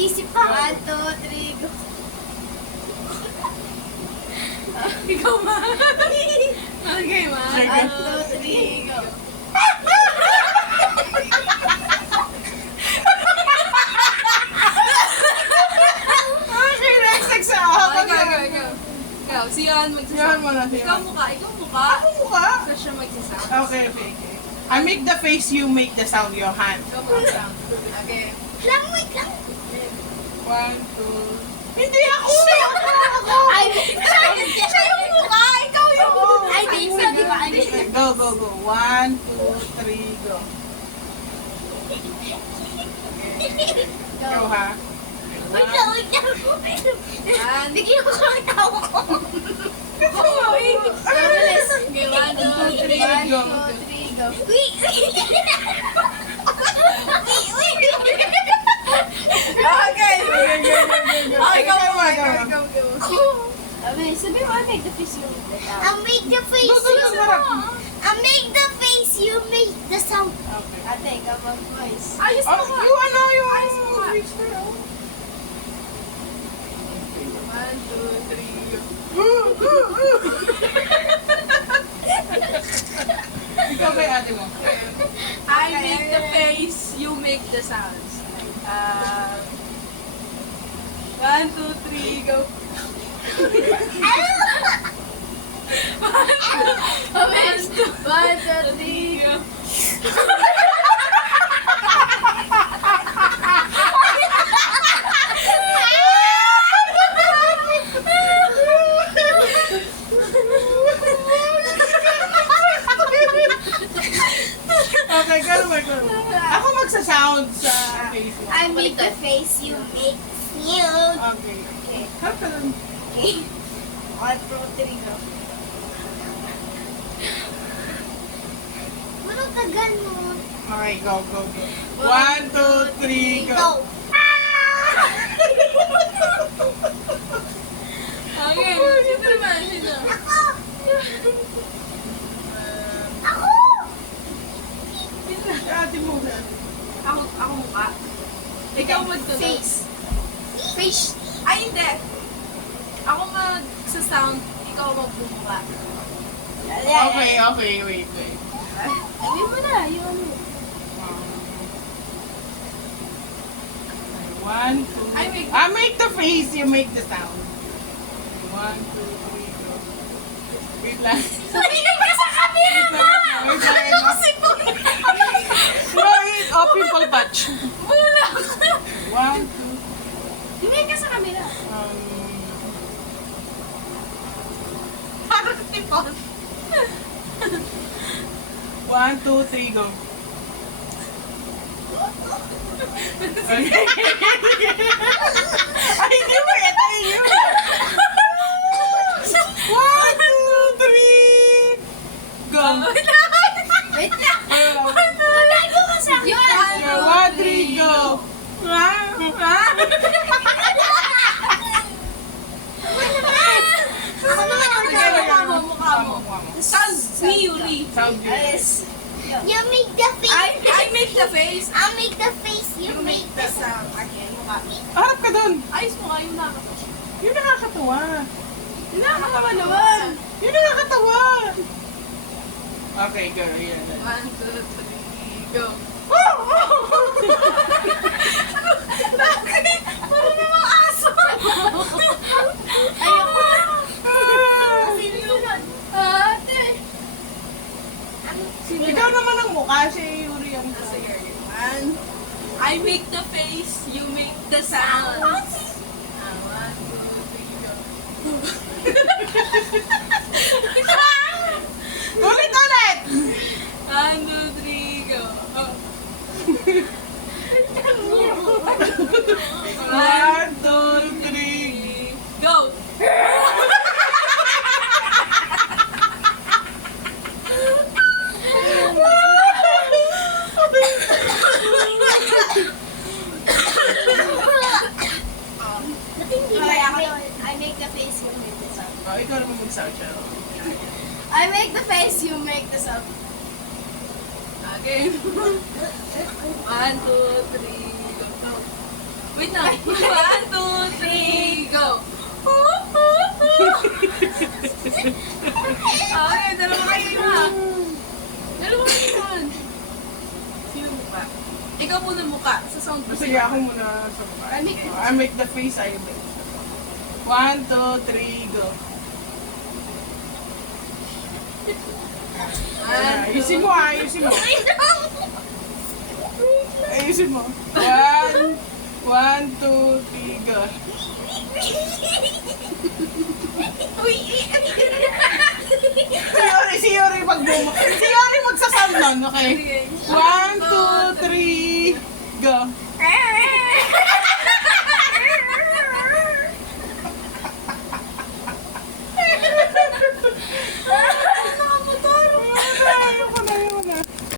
Nag-isip pa. 1, 2, 3, go. Ikaw ma. Okay ma. 1, 2, 3, go. Okay, next sa ako. Ikaw, si Yan Yan mo na, magsasabi. si Ikaw Yan. mukha. Ikaw mukha. Ako mukha. Ikaw siya magsasabi. Okay. I make the face, you make the sound, your hand. Ikaw mukha. Okay. Lang, wait lang. 1, 2. Hindi ako! Ay, siya yung mukha. Ikaw yung mukha. Ay, wait lang, di ba? Ay, wait lang. Go. 1, 2, 3, go. Go ha. Wait lang. Bigyan ko ang tao ko. Okay, 1, 2, 3, 1, 2, 3, go. go. Wait. Okay. Ikaw mukha. Go. Sabi, mo, I make the face, you make the sound. I make the face, Go, you sarap. I make the face, you make the sound. Okay. Ate, ikaw mag-voice. Ayos Oh, mo you ano, yung Ayos mo nga. 1, 2, 3. Ikaw kay ate mo. I make the face, you make the sounds. 1, 2, 3, go. One, two, three. go. Okay, go. Ako magsa-sound sa face mo. I make the face, you make sound. Okay. Okay. Harap ka dun. Okay. One, two, three, go. Ano ka ganun? Okay, go. 1, 2, 3, go. Okay, sino naman? Sino? Ako! Ako! Si ate mo. Ako mukha. Ikaw magtunog. Face. Face. Ay, hindi. Ako magsa-sound, ikaw magbumukha. Okay, wait. Sabi mo na, yung ano. 1, 2. I make the face, you make the sound. 1, 2, 3, go. Wait lang. Sabihin ka sa camera mo! Wait lang. Kasi po. Wait, pimple patch. 1, 2, Sabihin ka sa camera. Parang tipon. 1, 2, 3, go. Okay. Ay, hindi mo ito yun. 1, 2, 3, go. Wait lang. Magago ka sa akin. 1, 3, go. Ako naman. Mukha mo. Sound me, Yuri. Sound good. Yes. You make the face. I make the face. I make the face. You make the sound. Okay, mukha. Harap ka dun. Ayos mo nga yung nakakatawa. Yung nakakatawa. Nakakatawa naman. Yung nakakatawa. Okay, go. Yan. 1, 2, 3, go. Parang namang aso. Ayoko na. Sino sunod? Ate. Ikaw naman ang mukha, si Yuri ang Sige, one. I make the face, you make the sound. 1, 2, 3, go. Ulit! 1, 2, 3, go. Oh. 1, 2, 3. Go! I make the face, you make the sound. Oh, ikaw naman mag-sound siya. I make the face, you make the sound. Again. 1, 2, 3, go. Wait na. 1, 2, 3, go! Okay, dalawa kayo na. Dalawa kayo na. Sino mukha? Ikaw muna mukha. Sa sound ko. Sige, ako muna sa mukha. I make the face, I make. 1, 2, 3, go. Ayusin mo, ayusin mo. Ayusin mo. 1, 2, 3, go. Si Yori magsasound nun, okay? 1, 2, 3, go.